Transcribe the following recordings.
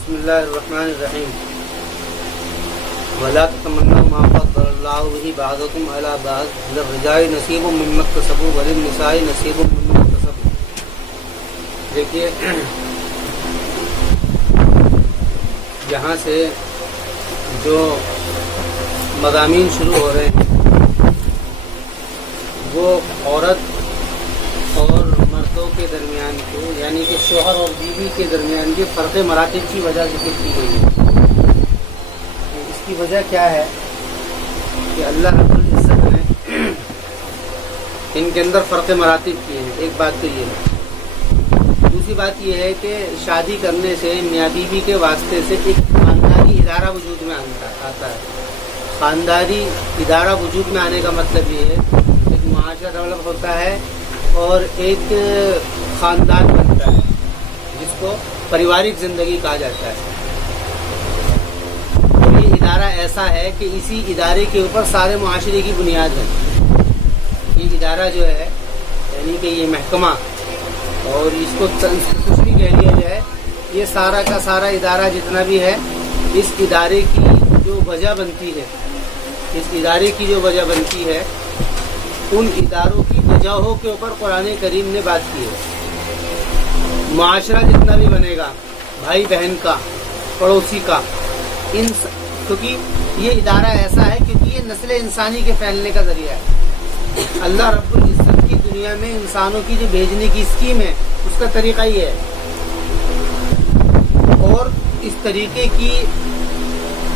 بسم اللہ الرحمن الرحیم ولا تتمنوا ما فضل اللہ به بعضکم علی بعض للرجال نصیب مما اکتسبوا وللنساء نصیب مما اکتسبوا۔ دیکھیے یہاں سے جو مضامین شروع ہو رہے ہیں وہ عورت اور مردوں کے درمیان کے یعنی کہ شوہر اور بیوی کے درمیان کے فرق مراتب کی وجہ ذکر کی گئی ہے۔ اس کی وجہ کیا ہے کہ اللہ رب العزت نے ان کے اندر فرق مراتب کیے ہیں۔ ایک بات تو یہ ہے، دوسری بات یہ ہے کہ شادی کرنے سے میاں بیوی کے واسطے سے ایک خاندانی ادارہ وجود میں آتا ہے۔ خاندانی ادارہ وجود میں آنے کا مطلب یہ ہے ایک معاشرہ ڈیولپ ہوتا ہے اور ایک خاندان بنتا ہے جس کو پریوارک زندگی کہا جاتا ہے۔ اور یہ ادارہ ایسا ہے کہ اسی ادارے کے اوپر سارے معاشرے کی بنیاد ہے۔ یہ ادارہ جو ہے یعنی کہ یہ محکمہ اور اس کو کچھ بھی کہہ لیا جائے، یہ سارا کا سارا ادارہ جتنا بھی ہے، اس ادارے کی جو وجہ بنتی ہے، اس ادارے کی جو وجہ بنتی ہے، ان اداروں کی وجہوں کے اوپر قرآن کریم نے بات کی ہے۔ معاشرہ جتنا بھی بنے گا، بھائی بہن کا، پڑوسی کا، کیونکہ یہ ادارہ ایسا ہے کیونکہ یہ نسل انسانی کے پھیلنے کا ذریعہ ہے۔ اللہ رب العزت کی دنیا میں انسانوں کی جو بھیجنے کی اسکیم ہے اس کا طریقہ یہ ہے، اور اس طریقے کی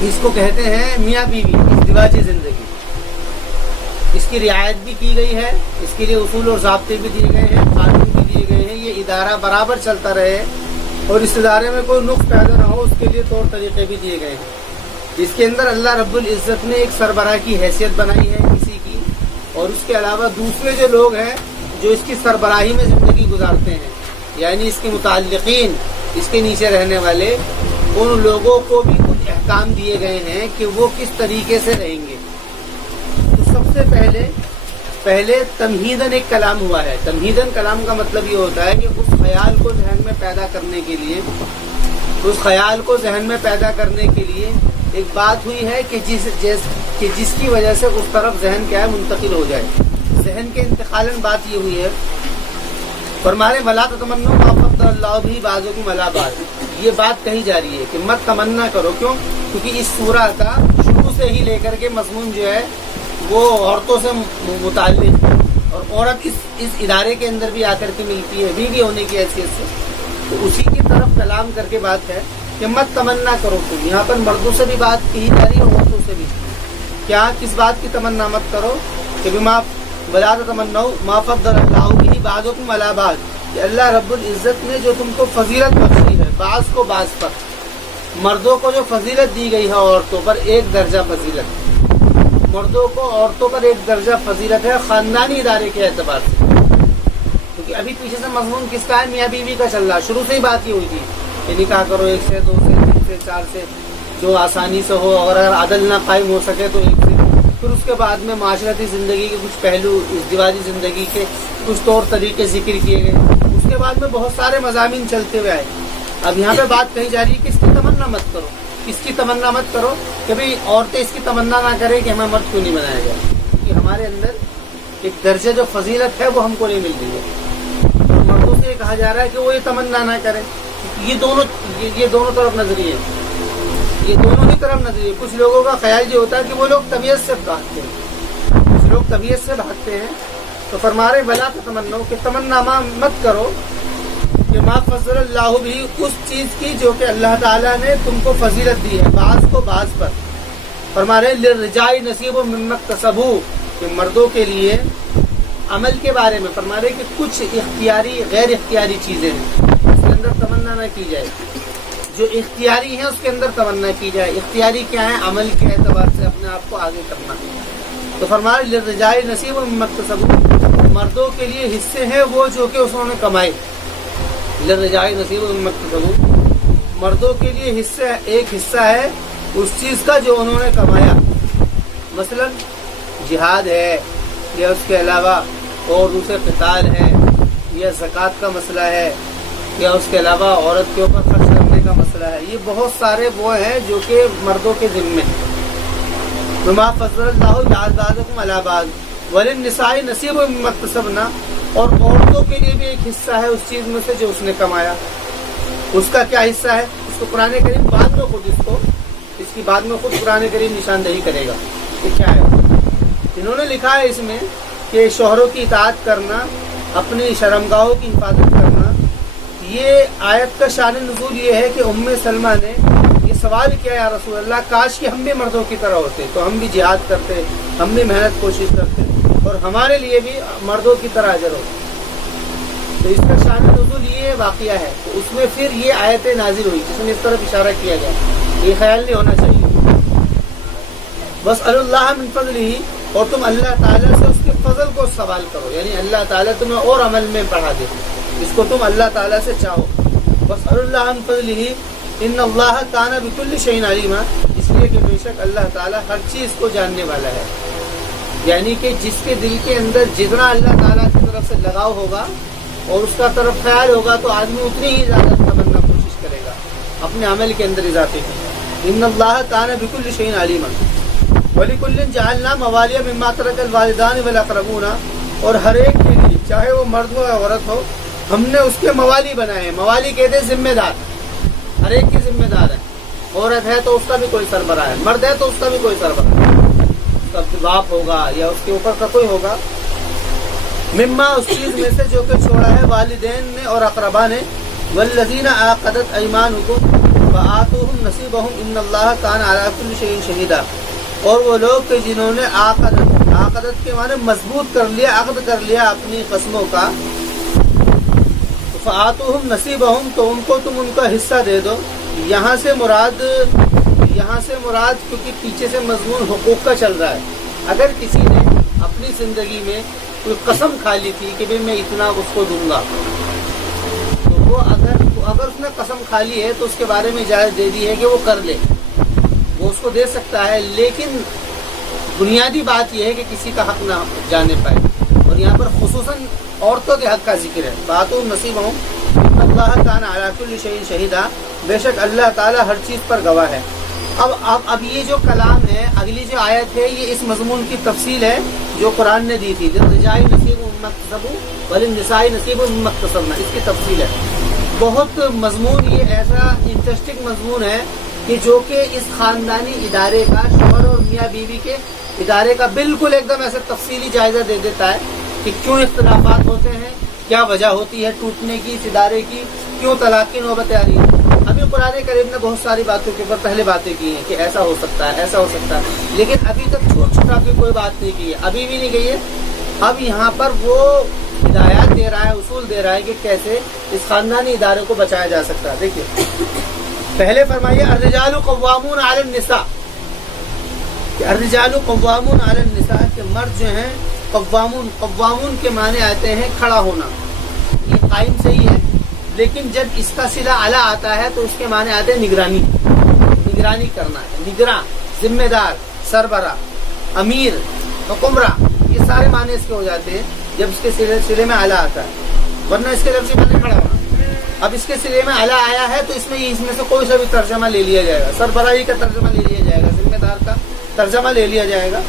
اس کو کہتے ہیں میاں بیوی ازدواجی زندگی۔ اس کی رعایت بھی کی گئی ہے، اس کے لیے اصول اور ضابطے بھی دیے گئے ہیں، قانون بھی دیے گئے ہیں۔ یہ ادارہ برابر چلتا رہے اور اس ادارے میں کوئی نقص پیدا نہ ہو، اس کے لیے طور طریقے بھی دیے گئے ہیں۔ اس کے اندر اللہ رب العزت نے ایک سربراہ کی حیثیت بنائی ہے کسی کی، اور اس کے علاوہ دوسرے جو لوگ ہیں جو اس کی سربراہی میں زندگی گزارتے ہیں، یعنی اس کے متعلقین، اس کے نیچے رہنے والے، ان لوگوں کو بھی کچھ احکام دیے گئے ہیں کہ وہ کس طریقے سے رہیں گے۔ سب سے پہلے تمہیدن ایک کلام ہوا ہے۔ تمہیدن کلام کا مطلب یہ ہوتا ہے کہ اس خیال کو ذہن میں پیدا کرنے کے لیے ایک بات ہوئی ہے کہ جس کی وجہ سے اس طرف ذہن کیا ہے منتقل ہو جائے۔ ذہن کے انتقالن بات یہ ہوئی ہے، فرمانے ولا تتمنوا ما فضل اللہ به بعضکم علی بعض، یہ بات کہی جا رہی ہے کہ مت تمنا کرو۔ کیوں؟ کیونکہ اس سورہ کا شروع سے ہی لے کر کے مضمون جو ہے وہ عورتوں سے متعلق ہے، اور عورت اس ادارے کے اندر بھی آ کر کے ملتی ہے بیوی ہونے کی حیثیت سے، تو اسی کی طرف کلام کر کے بات ہے کہ مت تمنا کرو تم۔ یہاں پر مردوں سے بھی بات کی جا رہی ہے، عورتوں سے بھی۔ کیا کس بات کی تمنا مت کرو کہ بما ولا تتمنوا ما فضل اللہ به بعضکم علی بعض، کہ اللہ رب العزت نے جو تم کو فضیلت بخشی ہے بعض کو بعض پر، مردوں کو جو فضیلت دی گئی ہے عورتوں پر ایک درجہ فضیلت، مردوں کو عورتوں پر ایک درجہ فضیلت ہے خاندانی ادارے کے اعتبار سے۔ کیونکہ ابھی پیچھے سے مضمون کس کا ہے؟ میاں بیوی کا چل رہا، شروع سے ہی بات یہ ہوئی تھی کہ نکاح کرو 1 سے 2 سے 3 سے 4 سے، جو آسانی سے ہو، اور اگر عدل نہ قائم ہو سکے تو 1 سے۔ پھر اس کے بعد میں معاشرتی زندگی کے کچھ پہلو، ازدواجی زندگی کے کچھ طور طریقے ذکر کیے گئے، اس کے بعد میں بہت سارے مضامین چلتے ہوئے آئے۔ اب یہاں پہ بات کہی جا رہی ہے کہ اس کی تمنا مت کرو، اس کی تمنا مت کرو کہ بھئی عورتیں اس کی تمنا نہ کریں کہ ہمیں مرد کیوں نہیں بنایا جائے، کہ ہمارے اندر ایک درجہ جو فضیلت ہے وہ ہم کو نہیں مل رہی ہے۔ اور مردوں سے یہ کہا جا رہا ہے کہ وہ یہ تمنا نہ کریں۔ یہ دونوں طرف نظریے ہیں، یہ دونوں ہی طرف نظریے۔ کچھ لوگوں کا خیال یہ ہوتا ہے کہ وہ لوگ طبیعت سے بھاگتے ہیں، کچھ لوگ طبیعت سے بھاگتے ہیں، تو فرما رہے ولا تتمنوا کہ تمنا مت کرو کہ ما فضل اللہ بھی، اس چیز کی جو کہ اللہ تعالیٰ نے تم کو فضیلت دی ہے بعض کو بعض پر۔ فرما رہے للرجال نصیب مما اکتسبوا، کہ مردوں کے لیے عمل کے بارے میں فرما رہے کہ کچھ اختیاری غیر اختیاری چیزیں ہیں، اس کے اندر تمنا نہ کی جائے۔ جو اختیاری ہیں اس کے اندر تمنا کی جائے۔ اختیاری کیا ہے؟ عمل کے اعتبار سے اپنے آپ کو آگے کرنا۔ تو فرما رہے للرجال نصیب مما اکتسبوا، مردوں کے لیے حصے ہیں وہ جو کہ انہوں نے کمائے۔ للرجال نصیب مما اکتسبوا، مردوں کے لیے ایک حصہ ہے اس چیز کا جو انہوں نے کمایا۔ مثلا جہاد ہے، یا اس کے علاوہ اور دوسرے قتال ہے، یا زکوٰۃ کا مسئلہ ہے، یا اس کے علاوہ عورت کے اوپر خرچ کرنے کا مسئلہ ہے، یہ بہت سارے وہ ہیں جو کہ مردوں کے ذمے ہیں۔ بما فضل اللہ بعضکم علی بعض وللنساء نصیب مما اکتسبنا، اور عورتوں کے لیے بھی ایک حصہ ہے اس چیز میں سے جو اس نے کمایا۔ اس کا کیا حصہ ہے؟ اس کو قرآن کریم بعد میں خود اس کی بعد میں خود قرآن کریم نشاندہی کرے گا کہ کیا ہے۔ انہوں نے لکھا ہے اس میں کہ شوہروں کی اطاعت کرنا، اپنی شرمگاہوں کی حفاظت کرنا۔ یہ آیت کا شان نزول یہ ہے کہ ام سلمہ نے یہ سوال کیا، یا رسول اللہ کاش کہ ہم بھی مردوں کی طرح ہوتے تو ہم بھی جہاد کرتے، ہم بھی محنت کوشش کرتے اور ہمارے لیے بھی مردوں کی طرح اجر ہوتا۔ تو اس کا شان نزول یہ واقعہ ہے، تو اس میں پھر یہ آیتیں نازل ہوئی جس میں اس طرف اشارہ کیا گیا۔ یہ خیال نہیں ہونا چاہیے۔ وَاسْأَلُوا اللَّهَ مِن فَضْلِهِ، اور تم اللہ تعالیٰ سے اس کے فضل کو سوال کرو، یعنی اللہ تعالیٰ تمہیں اور عمل میں بڑھا دے، اس کو تم اللہ تعالیٰ سے چاہو۔ وَاسْأَلُوا اللَّهَ مِن فَضْلِهِ إِنَّ اللَّهَ كَانَ بِكُلِّ شَيْءٍ عَلِيمًا، اس لیے کہ بے شک اللہ تعالیٰ ہر چیز کو جاننے والا ہے۔ یعنی کہ جس کے دل کے اندر جتنا اللہ تعالیٰ کی طرف سے لگاؤ ہوگا اور اس کا طرف خیال ہوگا تو آدمی اتنی ہی زیادہ تمنا کوشش کرے گا اپنے عمل کے اندر اضافے کی۔ ان اللہ کان بکل شیء علیما ولکل جعلنا موالیہ مما ترک الوالدان والاقربون، اور ہر ایک کے لیے چاہے وہ مرد ہو یا عورت ہو ہم نے اس کے موالی بنائے ہیں۔ موالی کہتے ہیں ذمہ دار، ہر ایک کی ذمہ دار ہے۔ عورت ہے تو اس کا بھی کوئی سربراہ ہے، مرد ہے تو اس کا بھی کوئی سربراہ ہے، اس کا باپ ہوگا یا اس کے اوپر کا کوئی ہوگا۔ مما اس چیز میں سے جو کہ چھوڑا ہے والدین نے اور اقربا نے، والذین عقدت ایمانکم فآتوہم نصیبہم ان اللہ کان علی کل شیء شہیدا، اور وہ لوگ کہ جنہوں نے عقدت کے معنی مضبوط کر لیا، عقد کر لیا اپنی قسموں کا، فآتوہم نصیبہم تو ان کو تم ان کا حصہ دے دو۔ یہاں سے مراد کیونکہ پیچھے سے مضمون حقوق کا چل رہا ہے، اگر کسی نے اپنی زندگی میں کوئی قسم کھا لی تھی کہ میں اتنا اس کو دوں گا، تو وہ اگر اس نے قسم کھا لی ہے تو اس کے بارے میں اجازت دے دی ہے کہ وہ کر لے، وہ اس کو دے سکتا ہے، لیکن بنیادی بات یہ ہے کہ کسی کا حق نہ جانے پائے۔ اور یہاں پر خصوصاً عورتوں کے حق کا ذکر ہے۔ باتوں نصیبہم ان اللہ کان علی کل شیء شہیدا، بے شک اللہ تعالیٰ ہر چیز پر گواہ ہے۔ اب یہ جو کلام ہے، اگلی جو آیت ہے، یہ اس مضمون کی تفصیل ہے جو قرآن نے دی تھی، للرجال نصیب مما اکتسبوا وللنساء نصیب مما اکتسبن، اس کی تفصیل ہے۔ بہت مضمون، یہ ایسا انٹرسٹنگ مضمون ہے کہ جو کہ اس خاندانی ادارے کا، شوہر اور میاں بیوی کے ادارے کا بالکل ایک دم ایسے تفصیلی جائزہ دے دیتا ہے کہ کیوں اختلافات ہوتے ہیں، کیا وجہ ہوتی ہے ٹوٹنے کی اس ادارے کی، کیوں طلاق کی نوبتیں آ رہی ہیں۔ ابھی قرآن کریم نے بہت ساری باتوں کے اوپر پہلے باتیں کی ہیں کہ ایسا ہو سکتا ہے، ایسا ہو سکتا ہے، لیکن ابھی تک چھوٹ چھٹا کی کوئی بات نہیں کی ہے، ابھی بھی نہیں گئی ہے۔ اب یہاں پر وہ ہدایات دے رہا ہے، اصول دے رہا ہے کہ کیسے اس خاندانی ادارے کو بچایا جا سکتا ہے۔ دیکھیے پہلے فرمائیے الرجال قوامون علی النساء، کہ الرجال قوامون علی النساء، کہ مرد جو ہیں قوامون کے معنی آتے ہیں کھڑا ہونا، یہ قائم صحیح ہے، لیکن جب اس کا صلہ اعلیٰ آتا ہے تو اس کے معنی آتے ہیں نگرانی کرنا ہے، نگراں، ذمہ دار، سربراہ، امیر، حکمراں، یہ سارے معنی اس کے ہو جاتے ہیں جب اس کے صلے میں اعلیٰ آتا ہے، ورنہ اس کے لفظی معنی کھڑا ہونا۔ اب اس کے صلے میں اعلیٰ آیا ہے تو اس میں سے کوئی سا بھی ترجمہ لے لیا جائے گا، سربراہی کا ترجمہ لے لیا جائے گا، ذمہ دار کا ترجمہ لے لیا جائے گا۔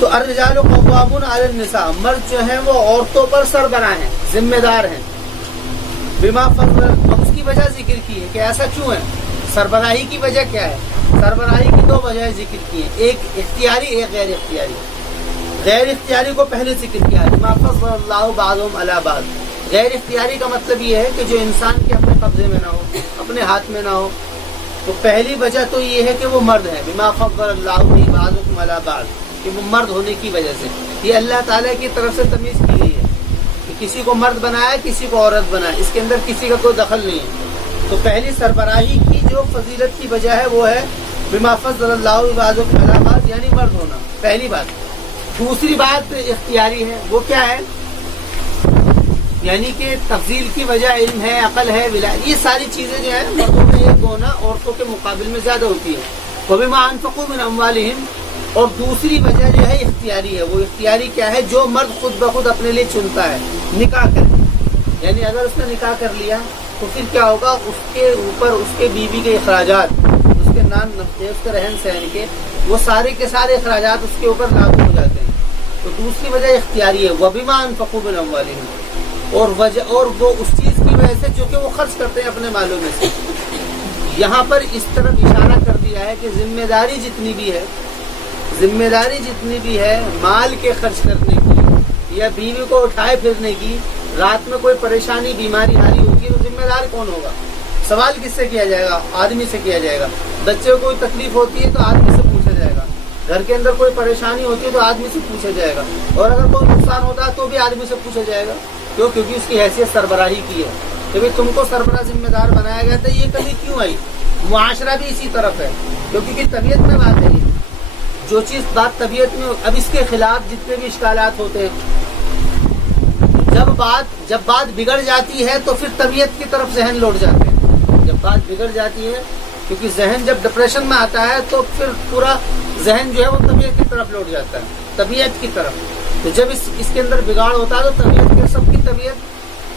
تو الرجال قوامون علی النساء، مرد جو ہیں وہ عورتوں پر سربراہ ہیں، ذمہ دار ہیں۔ بما فضل، اب اس کی وجہ ذکر کی ہے کہ ایسا کیوں ہے، سربراہی کی وجہ کیا ہے؟ سربراہی کی دو وجہ ذکر کی ہیں، ایک اختیاری، ایک غیر اختیاری۔ غیر اختیاری کو پہلے ذکر کیا ہے، بما فضل اللہ بعضهم علی بعض۔ غیر اختیاری کا مطلب یہ ہے کہ جو انسان کے اپنے قبضے میں نہ ہو، اپنے ہاتھ میں نہ ہو۔ تو پہلی وجہ تو یہ ہے کہ وہ مرد ہے، بما فضل اللہ بعضهم علی بعض، کہ وہ مرد ہونے کی وجہ سے، یہ اللہ تعالیٰ کی طرف سے تمیز کی گئی ہے کہ کسی کو مرد بنایا، کسی کو عورت بنایا، اس کے اندر کسی کا کوئی دخل نہیں ہے۔ تو پہلی سربراہی کی جو فضیلت کی وجہ ہے وہ ہے بما فضل اللہ بعضهم علی بعض، یعنی مرد ہونا، پہلی بات۔ دوسری بات اختیاری ہے، وہ کیا ہے؟ یعنی کہ تفضیل کی وجہ علم ہے، عقل ہے، ولایت، یہ ساری چیزیں جو ہے مردوں میں ایک ہونا عورتوں کے مقابل میں زیادہ ہوتی ہے۔ وبما انفقوا من اموالہم، اور دوسری وجہ جو ہے اختیاری ہے، وہ اختیاری کیا ہے؟ جو مرد خود بخود اپنے لیے چنتا ہے، نکاح کر کے، یعنی اگر اس نے نکاح کر لیا تو پھر کیا ہوگا، اس کے اوپر اس کے بیوی کے اخراجات، اس کے نان نفقے، اس کے رہن سہن کے، وہ سارے کے سارے اخراجات اس کے اوپر لاگو ہو جاتے ہیں۔ تو دوسری وجہ اختیاری ہے، وَبِمَا أَنفَقُوا مِنْ أَمْوَالِهِمْ، اور وہ اس چیز کی وجہ سے جو کہ وہ خرچ کرتے ہیں اپنے مالوں میں سے۔ یہاں پر اس طرف اشارہ کر دیا ہے کہ ذمہ داری جتنی بھی ہے مال کے خرچ کرنے کی یا بیوی کو اٹھائے پھرنے کی، رات میں کوئی پریشانی بیماری حاری ہوگی تو ذمہ دار کون ہوگا؟ سوال کس سے کیا جائے گا؟ آدمی سے کیا جائے گا۔ بچے کو کوئی تکلیف ہوتی ہے تو آدمی سے پوچھا جائے گا، گھر کے اندر کوئی پریشانی ہوتی ہے تو آدمی سے پوچھا جائے گا، اور اگر کوئی نقصان ہوتا ہے تو بھی آدمی سے پوچھا جائے گا۔ کیونکہ اس کی حیثیت سربراہی کی ہے کہ بھائی تم کو سربراہ ذمہ دار بنایا گیا تھا، یہ کمی کیوں آئی؟ معاشرہ بھی اسی طرف ہے، کیونکہ طبیعت میں بات ہے، جو چیز بات طبیعت میں، اب اس کے خلاف جتنے بھی اشکالات ہوتے ہیں، جب بات بگڑ جاتی ہے تو پھر طبیعت کی طرف ذہن لوٹ جاتے ہیں۔ جب بات بگڑ جاتی ہے، کیونکہ ذہن جب ڈپریشن میں آتا ہے تو پھر پورا ذہن جو ہے وہ طبیعت کی طرف لوٹ جاتا ہے، طبیعت کی طرف۔ تو جب اس کے اندر بگاڑ ہوتا ہے تو طبیعت کے سب کی طبیعت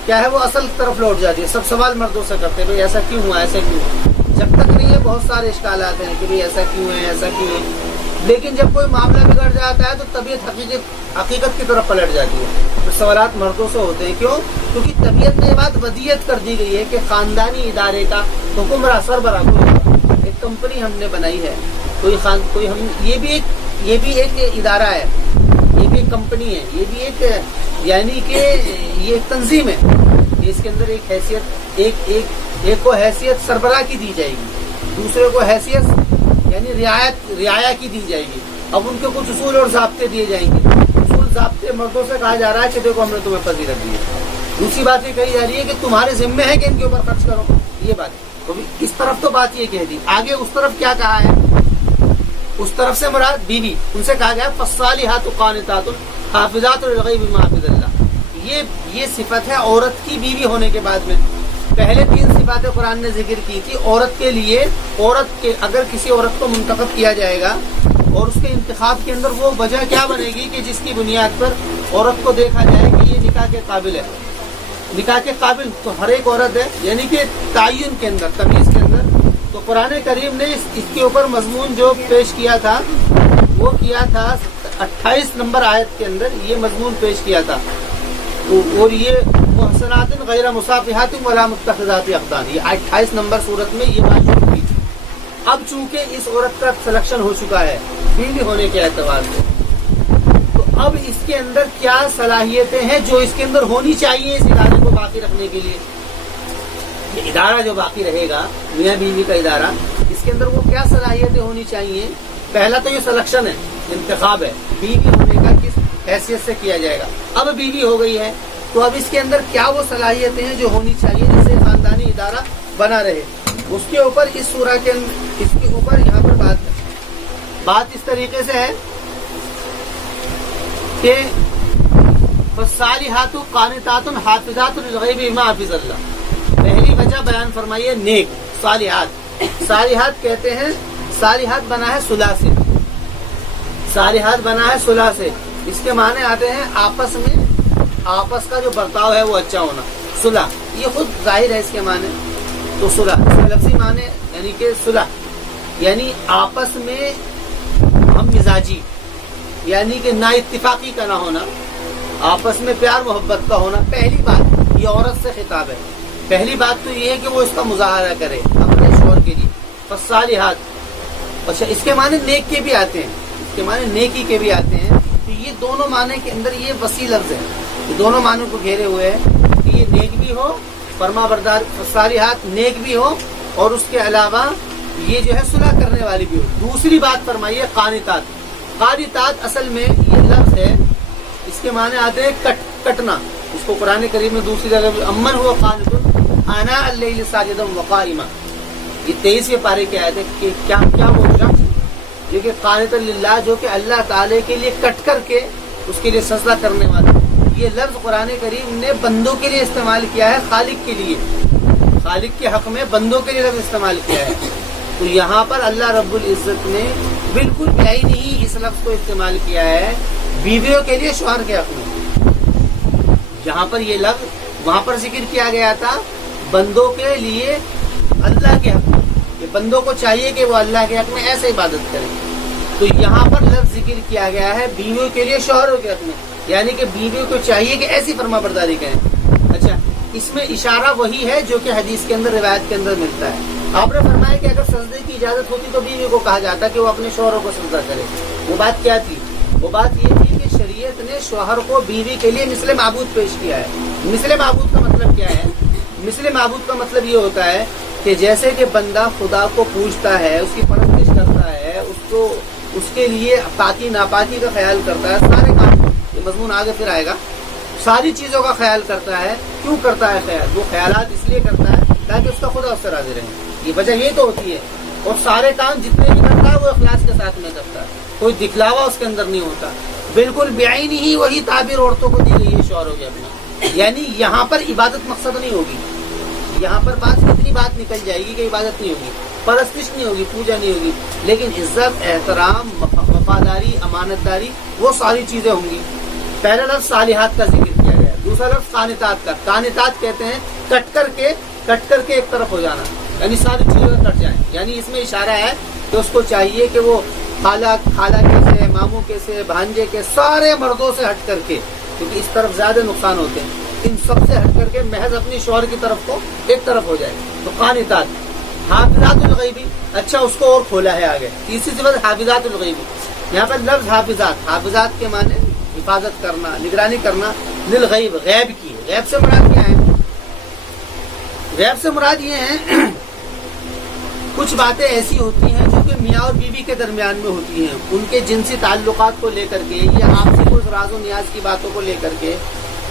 کیا ہے وہ اصل طرف لوٹ جاتی ہے۔ سب سوال مردوں سے کرتے ہیں، بھائی ایسا کیوں ہوا، ایسا کیوں ہوا؟ جب تک نہیں ہے بہت سارے اشکالات ہیں کہ بھائی ایسا کیوں ہے، ایسا کیوں ہے، لیکن جب کوئی معاملہ بگڑ جاتا ہے تو طبیعت حقیقت کی طرف پلٹ جاتی ہے۔ تو سوالات مردوں سے ہوتے ہیں، کیوں؟ کیونکہ طبیعت میں یہ بات ودیت کر دی گئی ہے کہ خاندانی ادارے کا حکمراں سربراہ ہوگا۔ ایک کمپنی ہم نے بنائی ہے، یہ بھی ایک ادارہ ہے، یہ بھی ایک کمپنی ہے، یہ بھی ایک یعنی کہ یہ ایک تنظیم ہے، اس کے اندر ایک حیثیت ایک کو حیثیت سربراہ کی دی جائے گی، دوسرے کو حیثیت یعنی رعایا کی دی جائے گی۔ اب ان کے کچھ اصول اور ضابطے دیے جائیں گے، اصول ضابطے مردوں سے کہا جا رہا ہے کہ دیکھو ہم نے تمہیں فضیلت دی ہے۔ دوسری بات یہ کہی جا رہی ہے کہ تمہارے ذمے ہے کہ ان کے اوپر خرچ کرو، یہ بات تو اس طرف تو بات یہ کہہ دی۔ آگے اس طرف کیا کہا ہے؟ اس طرف سے مراد بیوی، ان سے کہا گیا فالصالحات قانتات حافظات للغیب بما حفظ اللہ۔ یہ صفت ہے عورت کی بیوی ہونے کے بعد میں۔ پہلے 3 صفاتیں قرآن نے ذکر کی تھی عورت کے لیے۔ اگر کسی عورت کو منتخب کیا جائے گا اور اس کے انتخاب کے اندر وہ وجہ کیا بنے گی کہ جس کی بنیاد پر عورت کو دیکھا جائے کہ یہ نکاح کے قابل ہے، نکاح کے قابل تو ہر ایک عورت ہے، یعنی کہ تعین کے اندر، تمیز کے اندر۔ تو قرآن کریم نے اس کے اوپر مضمون جو پیش کیا تھا وہ کیا تھا 28 نمبر آیت کے اندر یہ مضمون پیش کیا تھا، اور یہ محسنات غیر مصافحات ولا متخذات اخدان، یہ 28 نمبر صورت میں یہ بات شروع کی تھی۔ اب چونکہ اس عورت کا سلیکشن ہو چکا ہے بیوی ہونے کے اعتبار سے، تو اب اس کے اندر کیا صلاحیتیں ہیں جو اس کے اندر ہونی چاہیے اس ادارے کو باقی رکھنے کے لیے؟ یہ ادارہ جو باقی رہے گا، میاں بیوی کا ادارہ، اس کے اندر وہ کیا صلاحیتیں ہونی چاہیے؟ پہلا تو یہ سلیکشن ہے، انتخاب ہے، بیوی ہونے کا کس حیثیت سے کیا جائے گا۔ اب بیوی ہو گئی ہے تو اب اس کے اندر کیا وہ صلاحیتیں ہیں جو ہونی چاہیے جس سے خاندانی ادارہ بنا رہے؟ اس کے اوپر اس سورہ کے اس کے اوپر یہاں پر بات اس طریقے سے ہے کہ فالصالحات قانتات حافظات للغیب بما حفظ اللہ۔ پہلی وجہ بیان فرمائیے نیک، صالحات کہتے ہیں، صالحات بنا ہے صلح سے، صالحات بنا ہے صلح سے، اس کے معنی آتے ہیں آپس کا جو برتاؤ ہے وہ اچھا ہونا، صلح، یہ خود ظاہر ہے اس کے معنی۔ تو صلح اس کے لفظی معنی یعنی کہ صلح یعنی آپس میں ہم مزاجی، یعنی کہ نا اتفاقی کا نہ ہونا، آپس میں پیار محبت کا ہونا۔ پہلی بات یہ عورت سے خطاب ہے، پہلی بات تو یہ ہے کہ وہ اس کا مظاہرہ کرے اپنے شوہر کے لیے۔ فالصالحات، اچھا اس کے معنی نیک کے بھی آتے ہیں، اس کے معنی نیکی کے بھی آتے ہیں۔ تو یہ دونوں معنی کے اندر یہ وسیع لفظ ہے، یہ دونوں معنوں کو گھیرے ہوئے ہیں کہ یہ نیک بھی ہو، فرما بردار، صالحات نیک بھی ہو، اور اس کے علاوہ یہ جو ہے صلح کرنے والی بھی ہو۔ دوسری بات فرمائیے قانتات اصل میں یہ لفظ ہے، اس کے معنی آتے ہیں کٹنا۔ اس کو قرآن کریم میں دوسری جگہ امن ہوا قانت آناء اللیل ساجدا وقائما، یہ 23ویں پارے کی آیت ہے کہ کیا وہ شخص جو کہ قانت للہ، جو کہ اللہ تعالی کے لیے کٹ کر کے اس کے لیے سجدہ کرنے والا۔ یہ لفظ قرآن کریم نے بندوں کے لیے استعمال کیا ہے، خالق کے لیے، خالق کے حق میں بندوں کے لیے لفظ استعمال کیا ہے۔ تو یہاں پر اللہ رب العزت نے بالکل نہیں اس لفظ کو استعمال کیا ہے بیویوں کے لیے شوہر کے حق میں۔ یہاں پر یہ لفظ وہاں پر ذکر کیا گیا تھا بندوں کے لیے اللہ کے حق میں، کہ بندوں کو چاہیے کہ وہ اللہ کے حق میں ایسے عبادت کریں. تو یہاں پر لفظ ذکر کیا گیا ہے بیویوں کے لیے شوہروں کے حق میں، یعنی کہ بیویوں کو چاہیے کہ ایسی فرما برداری کریں. اچھا، اس میں اشارہ وہی ہے جو کہ حدیث کے اندر روایت کے اندر ملتا ہے. آپ نے فرمایا کہ اگر سجدے کی اجازت ہوتی تو بیوی کو کہا جاتا کہ وہ اپنے شوہروں کو سجدہ کرے. وہ بات کیا تھی؟ وہ بات یہ تھی کہ شریعت نے شوہر کو بیوی کے لیے مثل معبود پیش کیا ہے. مثل معبود کا مطلب کیا ہے؟ مثل معبود کا مطلب یہ ہوتا ہے کہ جیسے کہ بندہ خدا کو پوجتا ہے، اس کی پرستش کرتا ہے، اس کے لیے پاکی ناپاکی کا خیال کرتا ہے، سارے کام، یہ مضمون آگے پھر آئے گا، ساری چیزوں کا خیال کرتا ہے. کیوں کرتا ہے خیال؟ وہ خیالات اس لیے کرتا ہے تاکہ اس کا خدا اس سے راضی رہے. یہ وجہ یہ تو ہوتی ہے. اور سارے کام جتنے بھی کرتا ہے وہ اخلاص کے ساتھ میں کرتا ہے، کوئی دکھلاوا اس کے اندر نہیں ہوتا. بالکل بعینی ہی وہی تعبیر عورتوں کو دی گئی ہے شوہروں کے اپنا. یعنی یہاں پر عبادت مقصد نہیں ہوگی، یہاں پر بات اتنی بات نکل جائے گی کہ عبادت نہیں ہوگی، پرستش نہیں ہوگی، پوجا نہیں ہوگی، لیکن عزت، احترام، وفاداری، امانت داری، وہ ساری چیزیں ہوں گی. پہلا لفظ صالحات کا ذکر کیا گیا، دوسرا لفظ قانتات کا. قانتات کہتے ہیں کٹ کر کے ایک طرف ہو جانا، یعنی ساری چیزیں کٹ جائیں. یعنی اس میں اشارہ ہے کہ اس کو چاہیے کہ وہ خالہ کیسے، ماموں کیسے، بھانجے کے، سارے مردوں سے ہٹ کر کے، کیونکہ اس طرف زیادہ نقصان ہوتے ہیں، ان سب سے ہٹ کر کے محض اپنی شوہر کی طرف کو ایک طرف ہو جائے. تو قانتات. حافظات الغیبی، اچھا اس کو اور کھولا ہے آگے. تیسری صفت حافظات الغیبی. یہاں پر لفظ حافظات کے معنی حفاظت کرنا، نگرانی کرنا، للغیب، غیب کی. غیب سے مراد کیا ہے؟ غیب سے مراد یہ ہے کچھ باتیں ایسی ہوتی ہیں جو کہ میاں اور بیوی کے درمیان میں ہوتی ہیں، ان کے جنسی تعلقات کو لے کر کے، یا آپسی کچھ راز و نیاز کی باتوں کو لے کر کے،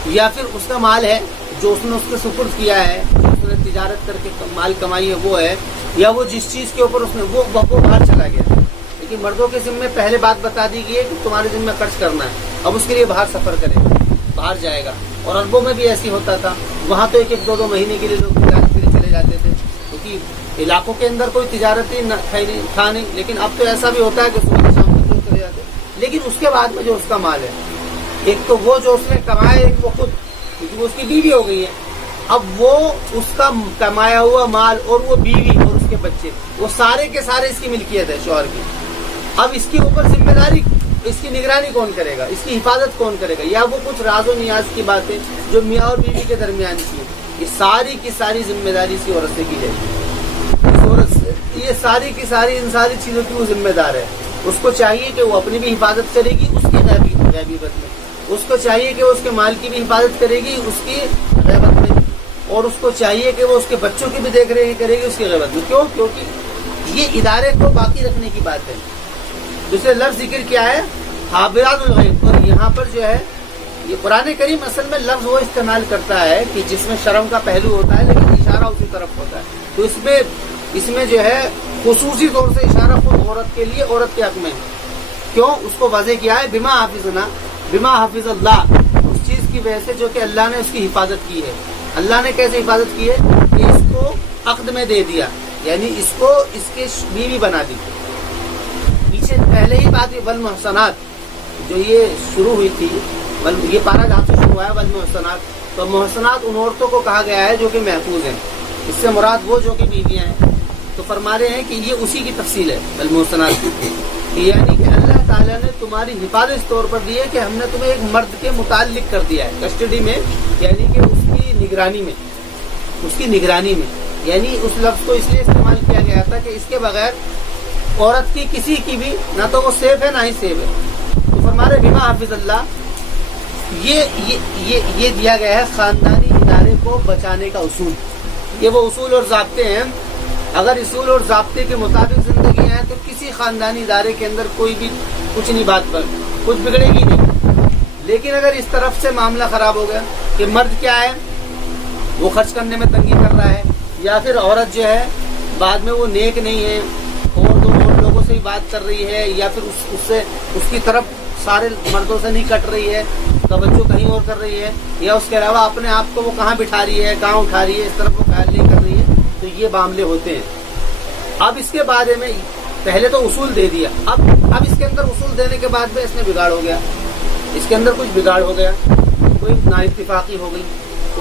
یا پھر اس کا مال ہے جو اس نے اس کے سپرد کیا ہے، اس نے تجارت کر کے مال کمائی ہے وہ ہے، یا وہ جس چیز کے اوپر اس نے وہ باہر چلا گیا. لیکن مردوں کے ذمے پہلے بات بتا دی گئی ہے کہ تمہارے ذمے خرچ کرنا ہے. اب اس کے لیے باہر سفر کرے گا، باہر جائے گا. اور عربوں میں بھی ایسی ہوتا تھا، وہاں تو ایک دو مہینے کے لیے لوگ تجارت کے لیے چلے جاتے تھے، کیونکہ علاقوں کے اندر کوئی تجارتی تھا نہیں. لیکن اب تو ایسا بھی ہوتا ہے کہ صبح سے شام تک لوگ چلے جاتے. لیکن اس کے بعد میں جو اس کا مال ہے، ایک تو وہ جو اس نے کمایا، ایک وہ خود، کیونکہ وہ اس کی بیوی ہو گئی ہے. اب وہ اس کا کمایا ہوا مال اور وہ بیوی اور اس کے بچے، وہ سارے کے سارے اس کی ملکیت ہے، شوہر کی. اب اس کے اوپر ذمہ داری، اس کی نگرانی کون کرے گا، اس کی حفاظت کون کرے گا، یا وہ کچھ راز و نیاز کی باتیں جو میاں اور بیوی کے درمیان کی ہے، یہ ساری کی ساری ذمہ داری اسی عورت سے کی جائے گی. اس عورت سے یہ ساری کی ساری ان ساری چیزوں کی وہ ذمہ دار ہے. اس کو چاہیے کہ وہ اپنی بھی حفاظت کرے گی اس کی غیبیت میں، اس کو چاہیے کہ وہ اس کے مال کی بھی حفاظت کرے گی اس کی غیبت میں، اور اس کو چاہیے کہ وہ اس کے بچوں کی بھی دیکھ ریکھ کرے گی اس کی غیبت میں. کیوں؟ کیونکہ یہ ادارے کو باقی رکھنے کی بات ہے. دوسرے لفظ ذکر کیا ہے؟ حافظات الغیب. اور یہاں پر جو ہے یہ قرآن کریم اصل میں لفظ وہ استعمال کرتا ہے کہ جس میں شرم کا پہلو ہوتا ہے لیکن اشارہ اسی طرف ہوتا ہے. تو اس میں جو ہے خصوصی طور سے اشارہ خود عورت کے لیے، عورت کے حق میں. کیوں؟ اس کو واضح کیا ہے بما حافظ اللہ، اس چیز کی وجہ سے جو کہ اللہ نے اس کی حفاظت کی ہے. اللہ نے کیسے حفاظت کی ہے کہ اس کو عقد میں دے دیا، یعنی اس کو اس کے بیوی بنا دی. پیچھے پہلے ہی بات والمحصنات جو یہ شروع ہوئی تھی، یہ پارا جہاں سے شروع ہوا ہے والمحصنات، تو محصنات ان عورتوں کو کہا گیا ہے جو کہ محفوظ ہیں. اس سے مراد وہ جو کہ بیویاں ہیں. تو فرما رہے ہیں کہ یہ اسی کی تفصیل ہے والمحصنات کی، یعنی کہ اللہ تعالیٰ نے تمہاری حفاظت اس طور پر دی ہے کہ ہم نے تمہیں ایک مرد کے متعلق کر دیا ہے کسٹڈی میں، یعنی کہ اس کی نگرانی میں. یعنی اس لفظ کو اس لیے استعمال کیا گیا تھا کہ اس کے بغیر عورت کی کسی کی بھی نہ تو وہ سیف ہے نہ ہی سیف ہے. تو فرما رہے بما حافظ اللہ، یہ دیا گیا ہے خاندانی ادارے کو بچانے کا اصول. یہ وہ اصول اور ضابطے ہیں، اگر اصول اور ضابطے کے مطابق زندگی ہے تو کسی خاندانی ادارے کے اندر کوئی بھی کچھ نہیں، بات پر کچھ بگڑے گی نہیں. لیکن اگر اس طرف سے معاملہ خراب ہو گیا کہ مرد کیا ہے وہ خرچ کرنے میں تنگی کر رہا ہے، یا پھر عورت جو ہے بعد میں وہ نیک نہیں ہے اور لوگوں سے ہی بات کر رہی ہے، یا پھر اس کی طرف سارے مردوں سے نہیں کٹ رہی ہے، توجہ کہیں اور کر رہی ہے، یا اس کے علاوہ اپنے آپ کو وہ کہاں بٹھا رہی ہے، کہاں اٹھا رہی ہے، اس طرف وہ خیال نہیں کر رہی ہے، تو یہ معاملے ہوتے ہیں. اب اس کے بارے میں پہلے تو اصول دے دیا، اب اس کے اندر اصول دینے کے بعد میں اس میں بگاڑ ہو گیا، اس کے اندر کچھ بگاڑ ہو گیا، کوئی نا اتفاقی ہو گئی،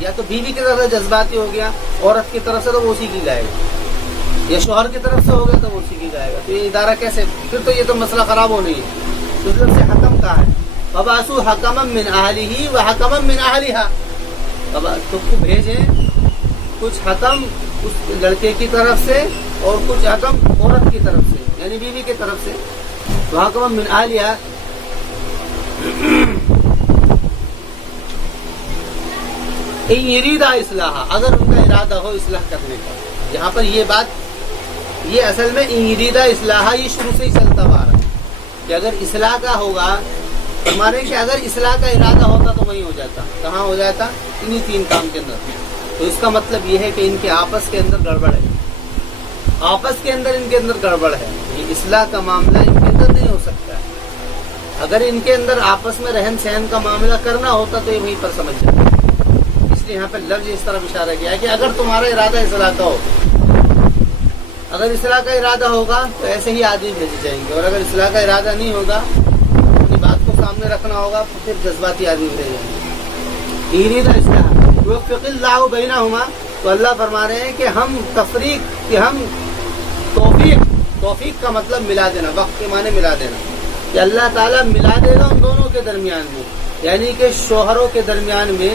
یا تو بیوی کی طرف سے جذباتی ہو گیا، عورت کی طرف سے تو وہ اسی کی گائے گا، یا شوہر کی طرف سے ہو گیا تو وہ اسی کی گائے گا. تو یہ ادارہ کیسے؟ پھر تو یہ تو مسئلہ خراب ہونا ہی ہے. تو طرف سے حکم کہا ہے، فَبَعَثُوا حَكَمًا مِّنْ أَهْلِهِ وَحَكَمًا مِّنْ أَهْلِهَا. تو بھیجیں کچھ حکم اس لڑکے کی طرف سے اور کچھ حکم عورت کی طرف سے، یعنی بیوی کی طرف سے. وَحَكَمًا مِّنْ أَهْلِهَا ان یریدا اصلاحا، اگر ان کا ارادہ ہو اصلاح کرنے کا. یہاں پر یہ بات، یہ اصل میں ان یریدا اصلاحا یہ شروع سے ہی چلتا آ رہا ہے کہ اگر اصلاح کا ہوگا، ہمارے کہ اگر اصلاح کا ارادہ ہوتا تو وہیں ہو جاتا. کہاں ہو جاتا؟ انہی تین کام کے اندر. تو اس کا مطلب یہ ہے کہ ان کے آپس کے اندر گڑبڑ ہے، آپس کے اندر ان کے اندر گڑبڑ ہے. یہ اصلاح کا معاملہ ان کے اندر نہیں ہو سکتا ہے. اگر ان کے اندر آپس میں رہن سہن کا معاملہ کرنا ہوتا تو یہ وہیں پر سمجھ جاتا. اس لیے یہاں پہ لفظ اس طرح اشارہ کیا ہے کہ اگر تمہارا ارادہ اصلاح کا ہو، اگر اصلاح کا ارادہ ہوگا تو ایسے ہی آدمی بھیجے جائیں گے، اور اگر اصلاح کا ارادہ نہیں ہوگا، اپنی بات کو سامنے رکھنا ہوگا تو پھر جذباتی آدمی بھیجے جائیں گے. یریدا اصلاح یوفق اللہ بینہما. تو اللہ فرما رہے ہیں کہ ہم تفریق، کہ ہم توفیق کا مطلب ملا دینا، وقت کے معنی ملا دینا، کہ اللہ تعالیٰ ملا دے گا ان دونوں کے درمیان میں، یعنی کہ شوہروں کے درمیان میں،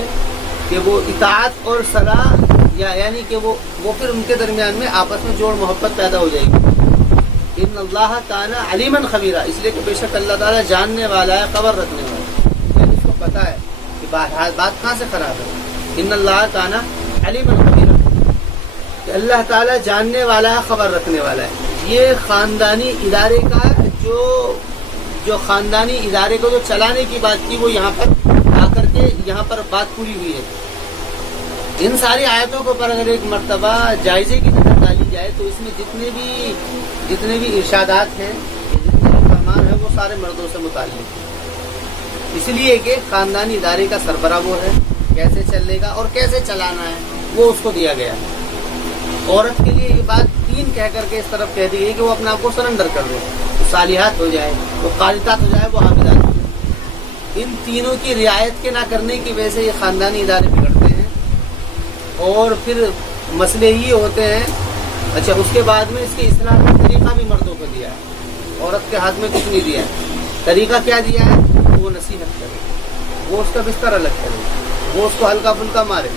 کہ وہ اطاعت اور صلاح، یعنی کہ وہ پھر ان کے درمیان میں آپس میں جوڑ محبت پیدا ہو جائے گی. ان اللہ کان علیما خبیرا، اس لیے کہ بے شک اللہ تعالیٰ جاننے والا ہے، خبر رکھنے والا ہے، یعنی اس کو پتا ہے کہ بات کہاں سے خراب ہے. ان اللہ کان علیما خبیرا، کہ اللہ تعالیٰ جاننے والا ہے، خبر رکھنے والا ہے. یہ خاندانی ادارے کا جو خاندانی ادارے کو جو چلانے کی بات کی، وہ یہاں پر آ کر کے یہاں پر بات پوری ہوئی ہے. ان ساری آیتوں کو پر اگر ایک مرتبہ جائزے کی نظر ڈالی جائے تو اس میں جتنے بھی ارشادات ہیں، جتنے بھی فرمان ہیں، وہ سارے مردوں سے متعلق ہیں. اس لیے کہ خاندانی ادارے کا سربراہ وہ ہے، کیسے چلے گا اور کیسے چلانا ہے وہ اس کو دیا گیا ہے. عورت کے لیے یہ بات تین کہہ کر کے اس طرف کہہ دی گئی کہ وہ اپنے آپ کو سرنڈر کر دے، وہ صالحات ہو جائے، وہ قانتات ہو جائے، وہ حافظات ہو جائے. ان تینوں کی رعایت کے نہ کرنے کی وجہ سے یہ خاندانی ادارے بگڑتے ہیں، اور پھر مسئلے یہ ہوتے ہیں. اچھا، اس کے بعد میں اس کے اصلاح کا طریقہ بھی مردوں کو دیا ہے، عورت کے ہاتھ میں کچھ نہیں دیا ہے. طریقہ کیا دیا ہے؟ وہ نصیحت کرے، وہ اس کا بستر الگ کرے، وہ اس کو ہلکا پھلکا مارے.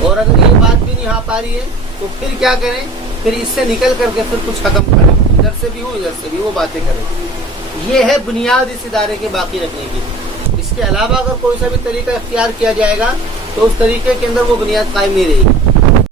اور اگر یہ بات بھی نہیں آ پا رہی ہے تو پھر کیا کریں؟ پھر اس سے نکل کر کے پھر کچھ حکم کریں، ادھر سے بھی ہو ادھر سے بھی وہ باتیں کریں. یہ ہے بنیاد اس ادارے کے باقی رکھنے کی. اس کے علاوہ اگر کوئی سا بھی طریقہ اختیار کیا جائے گا تو اس طریقے کے اندر وہ بنیاد قائم نہیں رہے گی.